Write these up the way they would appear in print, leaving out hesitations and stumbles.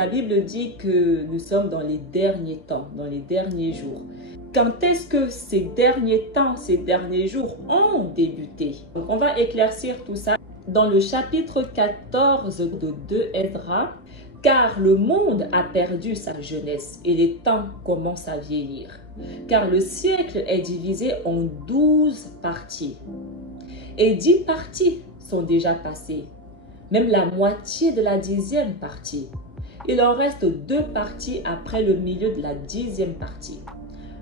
La Bible dit que nous sommes dans les derniers temps, dans les derniers jours. Quand est-ce que ces derniers temps, ces derniers jours ont débuté? Donc, on va éclaircir tout ça dans le chapitre 14 de 2 Esdras. Car le monde a perdu sa jeunesse et les temps commencent à vieillir. Car le siècle est divisé en 12 parties. Et 10 parties sont déjà passées. Même la moitié de la 10e partie. Il en reste 2 parties après le milieu de la 10e partie.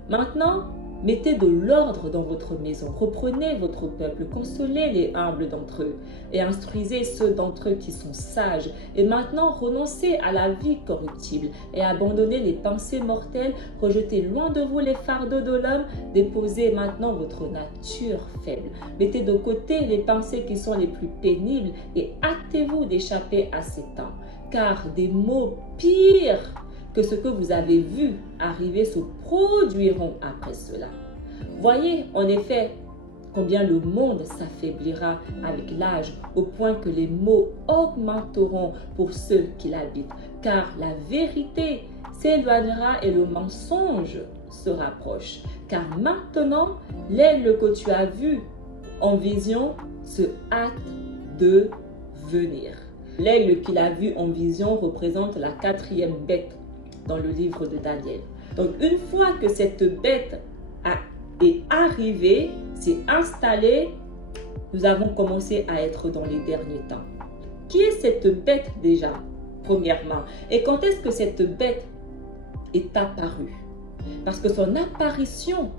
Maintenant, mettez de l'ordre dans votre maison, reprenez votre peuple, consolez les humbles d'entre eux et instruisez ceux d'entre eux qui sont sages. Et maintenant, renoncez à la vie corruptible et abandonnez les pensées mortelles, rejetez loin de vous les fardeaux de l'homme, déposez maintenant votre nature faible. Mettez de côté les pensées qui sont les plus pénibles et hâtez-vous d'échapper à ces temps, car des maux pires que ce que vous avez vu arriver se produiront après cela. Voyez en effet combien le monde s'affaiblira avec l'âge, au point que les maux augmenteront pour ceux qui l'habitent, car la vérité s'éloignera et le mensonge se rapproche. Car maintenant, l'aigle que tu as vu en vision se hâte de venir. L'aigle qu'il a vu en vision représente la 4e bête dans le livre de Daniel. Donc, une fois que cette bête est arrivée, s'est installée, nous avons commencé à être dans les derniers temps. Qui est cette bête déjà, premièrement? Et quand est-ce que cette bête est apparue? Parce que son apparition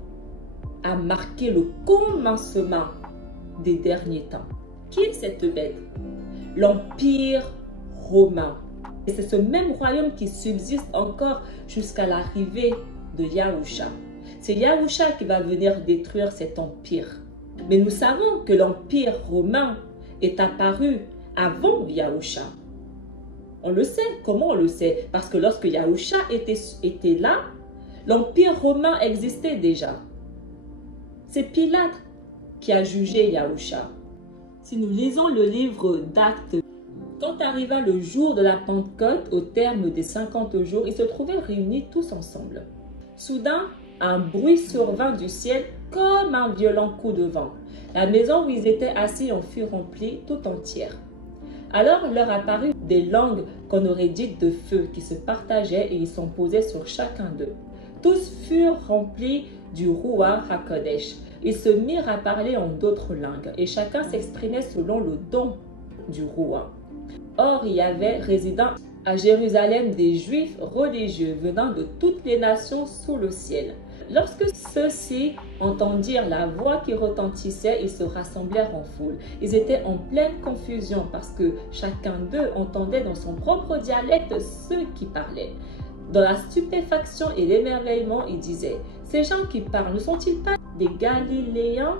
a marqué le commencement des derniers temps. Qui est cette bête? L'Empire romain. Et c'est ce même royaume qui subsiste encore jusqu'à l'arrivée de Yahusha. C'est Yahusha qui va venir détruire cet empire. Mais nous savons que l'Empire romain est apparu avant Yahusha. On le sait. Comment on le sait? Parce que lorsque Yahusha était là, l'Empire romain existait déjà. C'est Pilate qui a jugé Yahusha. Si nous lisons le livre d'Actes, quand arriva le jour de la Pentecôte, au terme des 50 jours, ils se trouvaient réunis tous ensemble. Soudain, un bruit survint du ciel comme un violent coup de vent. La maison où ils étaient assis en fut remplie tout entière. Alors leur apparut des langues qu'on aurait dites de feu qui se partageaient et ils s'en posaient sur chacun d'eux. Tous furent remplis du Ruach HaKodesh. Ils se mirent à parler en d'autres langues et chacun s'exprimait selon le don du Ruach. Or, il y avait résidant à Jérusalem des Juifs religieux venant de toutes les nations sous le ciel. Lorsque ceux-ci entendirent la voix qui retentissait, ils se rassemblèrent en foule. Ils étaient en pleine confusion parce que chacun d'eux entendait dans son propre dialecte ceux qui parlaient. Dans la stupéfaction et l'émerveillement, ils disaient: « Ces gens qui parlent, ne sont-ils pas des Galiléens?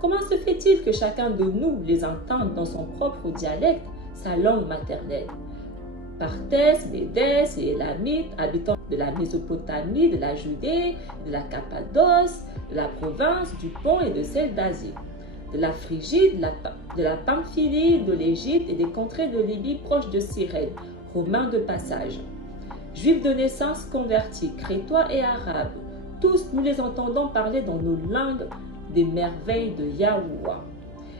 Comment se fait-il que chacun de nous les entende dans son propre dialecte, sa langue maternelle? » Partès, Médès et Élamites, habitants de la Mésopotamie, de la Judée, de la Cappadoce, de la province du Pont et de celle d'Asie, de la Phrygie, de la Pamphylie, de l'Égypte et des contrées de Libye proches de Cyrène, Romains de passage, Juifs de naissance convertis, Crétois et Arabes, tous nous les entendons parler dans nos langues des merveilles de Yahuwah.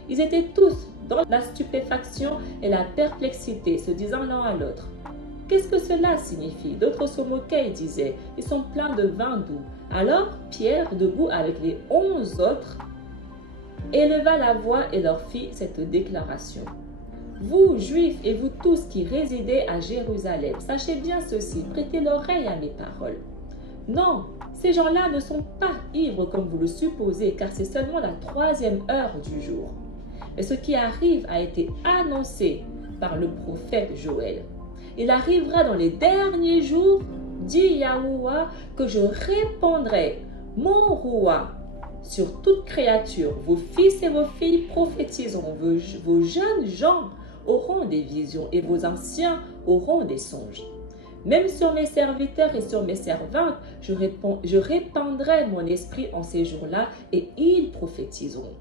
Ils étaient tous dans la stupéfaction et la perplexité, se disant l'un à l'autre: « Qu'est-ce que cela signifie ?» D'autres se moquaient et disaient: « Ils sont pleins de vin doux. » Alors Pierre, debout avec les 11 autres, éleva la voix et leur fit cette déclaration: « Vous, Juifs, et vous tous qui résidez à Jérusalem, sachez bien ceci, prêtez l'oreille à mes paroles. Non, ces gens-là ne sont pas ivres comme vous le supposez, car c'est seulement la 3e heure du jour. Mais ce qui arrive a été annoncé par le prophète Joël. Il arrivera dans les derniers jours, dit Yahuwah, que je répandrai mon Ruach sur toute créature. Vos fils et vos filles prophétiseront, vos jeunes gens auront des visions et vos anciens auront des songes. Même sur mes serviteurs et sur mes servantes, je répandrai mon esprit en ces jours-là et ils prophétiseront.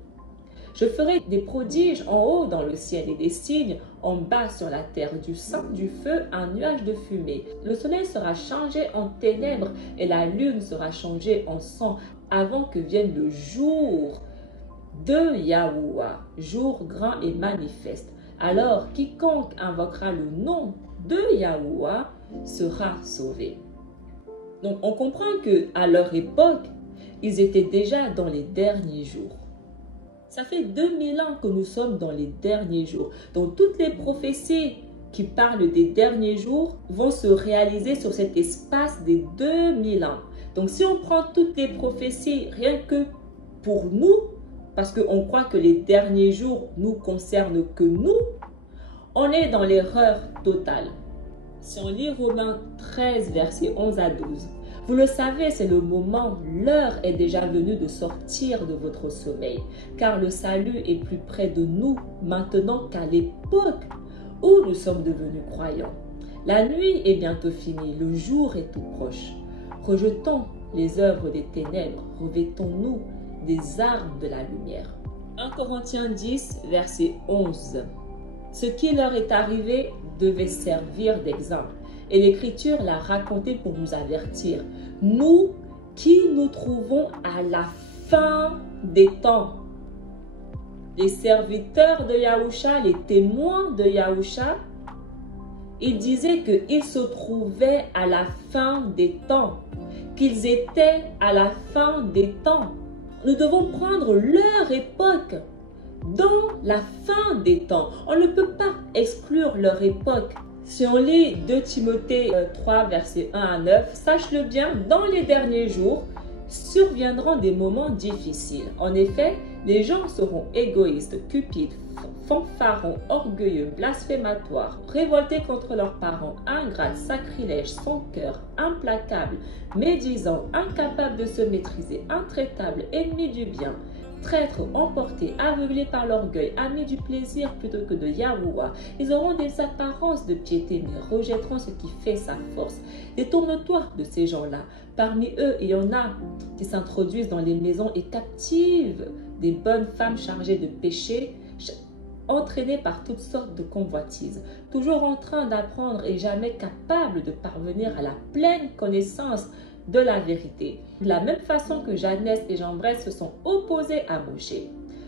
Je ferai des prodiges en haut dans le ciel et des signes en bas sur la terre, du sang, du feu, un nuage de fumée. Le soleil sera changé en ténèbres et la lune sera changée en sang avant que vienne le jour de Yahuwah, jour grand et manifeste. Alors quiconque invoquera le nom de Yahuwah sera sauvé. Donc on comprend que à leur époque, ils étaient déjà dans les derniers jours. Ça fait 2000 ans que nous sommes dans les derniers jours. Donc toutes les prophéties qui parlent des derniers jours vont se réaliser sur cet espace des 2000 ans. Donc si on prend toutes les prophéties rien que pour nous, parce qu'on croit que les derniers jours nous concernent que nous, on est dans l'erreur totale. Si on lit Romains 13, versets 11 à 12, vous le savez, c'est le moment, l'heure est déjà venue de sortir de votre sommeil, car le salut est plus près de nous maintenant qu'à l'époque où nous sommes devenus croyants. La nuit est bientôt finie, le jour est tout proche. Rejetons les œuvres des ténèbres, revêtons-nous des armes de la lumière. 1 Corinthiens 10, verset 11. Ce qui leur est arrivé devait servir d'exemple. Et l'Écriture l'a raconté pour nous avertir. Nous qui nous trouvons à la fin des temps. Les serviteurs de Yahusha, les témoins de Yahusha, ils disaient qu'ils se trouvaient à la fin des temps, qu'ils étaient à la fin des temps. Nous devons prendre leur époque dans la fin des temps. On ne peut pas exclure leur époque. Si on lit 2 Timothée 3, versets 1 à 9, sache-le bien, dans les derniers jours, surviendront des moments difficiles. En effet, les gens seront égoïstes, cupides, fanfarons, orgueilleux, blasphématoires, révoltés contre leurs parents, ingrates, sacrilèges, sans cœur, implacables, médisants, incapables de se maîtriser, intraitables, ennemis du bien, traîtres, emportés, aveuglés par l'orgueil, amis du plaisir plutôt que de Yahuwah. Ils auront des apparences de piété, mais rejetteront ce qui fait sa force. Détourne-toi de ces gens-là. Parmi eux, il y en a qui s'introduisent dans les maisons et captivent des bonnes femmes chargées de péché, entraînées par toutes sortes de convoitises, toujours en train d'apprendre et jamais capables de parvenir à la pleine connaissance de la vérité. De la même façon que Jeannès et Jambres se sont opposés à Moshe,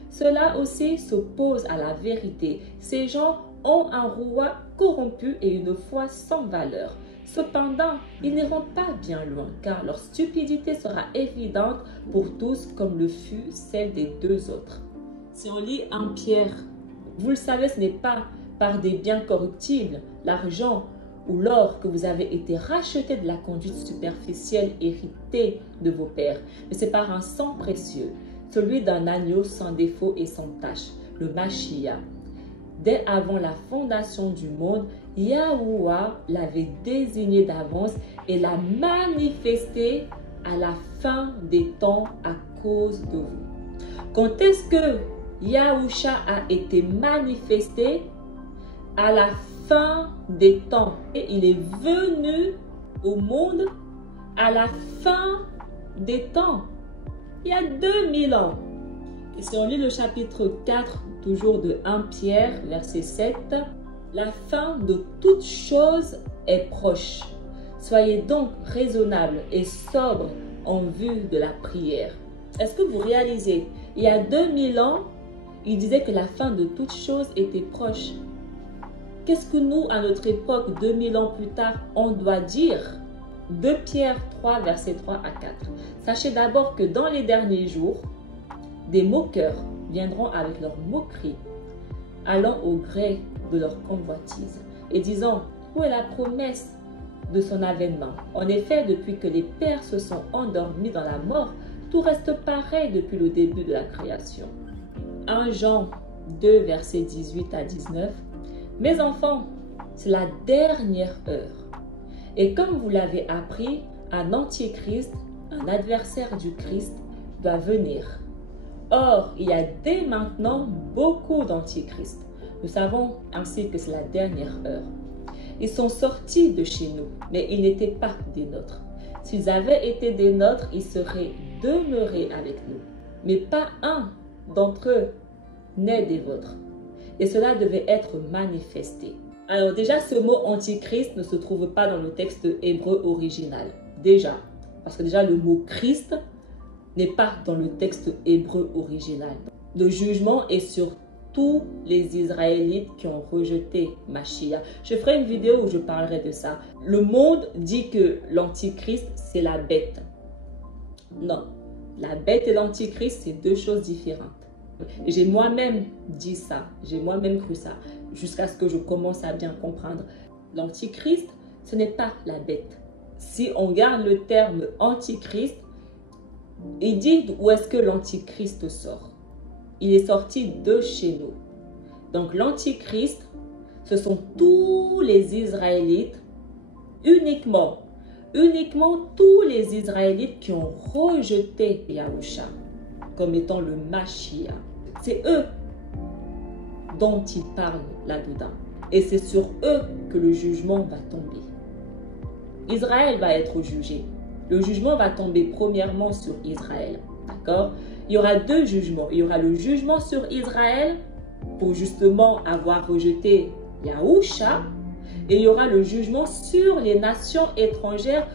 ceux-là aussi s'opposent à la vérité. Ces gens ont un roi corrompu et une foi sans valeur. Cependant, ils n'iront pas bien loin, car leur stupidité sera évidente pour tous comme le fut celle des 2 autres. Si on lit 1 Pierre, vous le savez, ce n'est pas par des biens corruptibles, l'argent ou l'or que vous avez été rachetés de la conduite superficielle héritée de vos pères, mais c'est par un sang précieux, celui d'un agneau sans défaut et sans tache, le Mashiach. Dès avant la fondation du monde, Yahuwah l'avait désigné d'avance et l'a manifesté à la fin des temps à cause de vous. Quand est-ce que Yahusha a été manifesté? À la fin des temps. Et il est venu au monde à la fin des temps. Il y a 2000 ans. Et si on lit le chapitre 4, toujours de 1 Pierre, verset 7, la fin de toute chose est proche. Soyez donc raisonnables et sobres en vue de la prière. Est-ce que vous réalisez, il y a 2000 ans, il disait que la fin de toute chose était proche. Qu'est-ce que nous, à notre époque, 2000 ans plus tard, on doit dire? 2 Pierre 3, versets 3 à 4. Sachez d'abord que dans les derniers jours, des moqueurs viendront avec leurs moqueries, allant au gré de leur convoitise, et disant, où est la promesse de son avènement? En effet, depuis que les pères se sont endormis dans la mort, tout reste pareil depuis le début de la création. 1 Jean 2, versets 18 à 19. Mes enfants, c'est la dernière heure. Et comme vous l'avez appris, un antichrist, un adversaire du Christ, va venir. Or, il y a dès maintenant beaucoup d'antichrists. Nous savons ainsi que c'est la dernière heure. Ils sont sortis de chez nous, mais ils n'étaient pas des nôtres. S'ils avaient été des nôtres, ils seraient demeurés avec nous. Mais pas un d'entre eux n'est des vôtres. Et cela devait être manifesté. Alors déjà, ce mot antichrist ne se trouve pas dans le texte hébreu original. Déjà, parce que déjà le mot Christ n'est pas dans le texte hébreu original. Le jugement est sur tous les Israélites qui ont rejeté Mashiach. Je ferai une vidéo où je parlerai de ça. Le monde dit que l'antichrist, c'est la bête. Non, la bête et l'antichrist, c'est deux choses différentes. J'ai moi-même dit ça, j'ai moi-même cru ça, jusqu'à ce que je commence à bien comprendre. L'antichrist, ce n'est pas la bête. Si on garde le terme antichrist, il dit où est-ce que l'antichrist sort. Il est sorti de chez nous. Donc l'antichrist, ce sont tous les Israélites, uniquement tous les Israélites qui ont rejeté Yahusha comme étant le Mashiach. C'est eux dont il parle là-dedans. Et c'est sur eux que le jugement va tomber. Israël va être jugé. Le jugement va tomber premièrement sur Israël. D'accord? Il y aura deux jugements. Il y aura le jugement sur Israël pour justement avoir rejeté Yahusha. Et il y aura le jugement sur les nations étrangères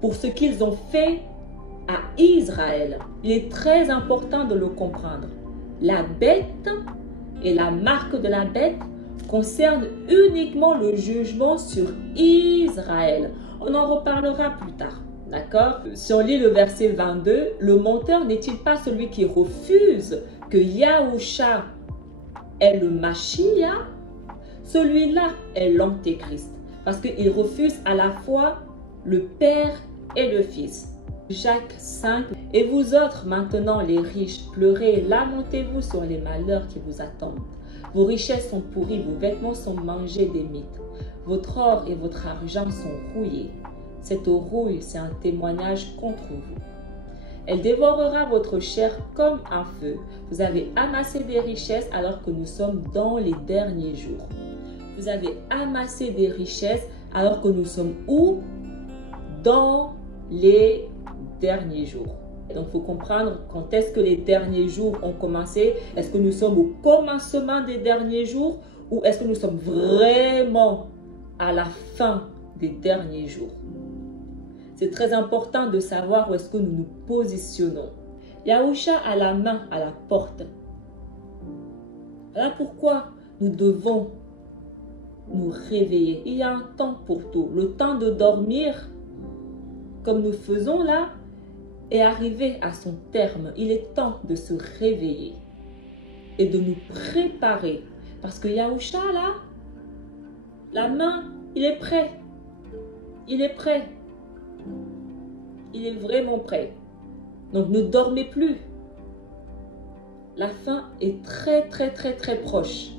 pour ce qu'ils ont fait à Israël. Il est très important de le comprendre. La bête et la marque de la bête concernent uniquement le jugement sur Israël. On en reparlera plus tard. D'accord? Si on lit le verset 22, le menteur n'est-il pas celui qui refuse que Yahusha est le Mashiach? Celui-là est l'antéchrist parce qu'il refuse à la fois le Père et le Fils. Jacques 5. Et vous autres maintenant les riches, pleurez, lamentez-vous sur les malheurs qui vous attendent. Vos richesses sont pourries, vos vêtements sont mangés des mites. Votre or et votre argent sont rouillés. Cette rouille, c'est un témoignage contre vous. Elle dévorera votre chair comme un feu. Vous avez amassé des richesses alors que nous sommes dans les derniers jours. Vous avez amassé des richesses alors que nous sommes où? Dans les derniers jours. Donc, il faut comprendre quand est-ce que les derniers jours ont commencé. Est-ce que nous sommes au commencement des derniers jours ou est-ce que nous sommes vraiment à la fin des derniers jours? C'est très important de savoir où est-ce que nous nous positionnons. Yahusha a la main à la porte. Voilà pourquoi nous devons nous réveiller. Il y a un temps pour tout. Le temps de dormir, comme nous faisons là, est arrivé à son terme. Il est temps de se réveiller et de nous préparer. Parce que Yahusha là, la main, il est prêt. Il est prêt. Il est vraiment prêt. Donc ne dormez plus. La fin est très proche.